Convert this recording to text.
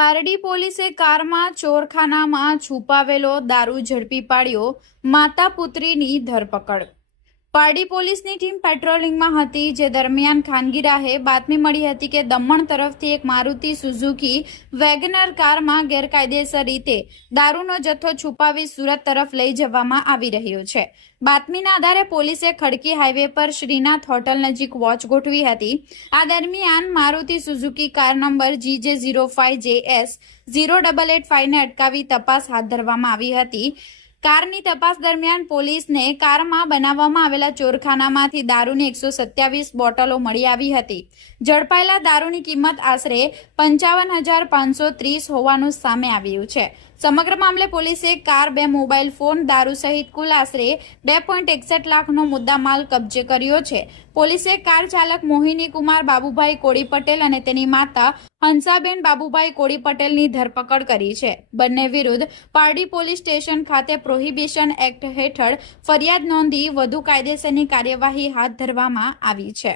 પારડી પોલીસે કારમાં ચોરખાનામાં છુપાવેલો દારૂ ઝડપી પાડ્યો, માતા પુત્રીની ધરપકડ। પારડી પોલીસની ટીમ પેટ્રોલિંગમાં હતી, જે દરમિયાન ખાનગી રાહે બાતમી મળી હતી કે દમણ તરફથી એક મારુતિ સુઝુકી વેગનર કારમાં ગેરકાયદેસર રીતે દારૂનો જથ્થો છુપાવી સુરત તરફ લઈ જવામાં આવી રહ્યો છે। બાતમીના આધારે પોલીસે ખડકી હાઈવે પર શ્રીનાથ હોટલ નજીક વોચ ગોઠવી હતી। આ દરમિયાન Maruti Suzuki car number GJ05JS 0885 ને અટકાવી તપાસ હાથ ધરવામાં આવી હતી। કારની તપાસ દરમિયાન પોલીસને કારમાં બનાવવામાં આવેલા ચોરખાનામાંથી દારૂની 127 બોટલો મળી આવી હતી। ઝડપાયેલા દારૂની કિંમત આશરે 55,530 હોવાનું સામે આવ્યું છે। સમગ્ર મામલે પોલીસે કાર, 2 મોબાઈલ ફોન, દારૂ સહિત કુલ આશરે 2.61 લાખનો મુદ્દામાલ કબજે કર્યો છે। પોલીસે કાર ચાલક મોહિની કુમાર બાબુભાઈ કોળી પટેલ અને તેની માતા હંસાબેન બાબુભાઈ કોળી પટેલની ધરપકડ કરી છે। બંને વિરુદ્ધ પારડી પોલીસ સ્ટેશન ખાતે પ્રોહિબિશન એક્ટ હેઠળ ફરિયાદ નોંધી વધુ કાયદેસરની કાર્યવાહી હાથ ધરવામાં આવી છે।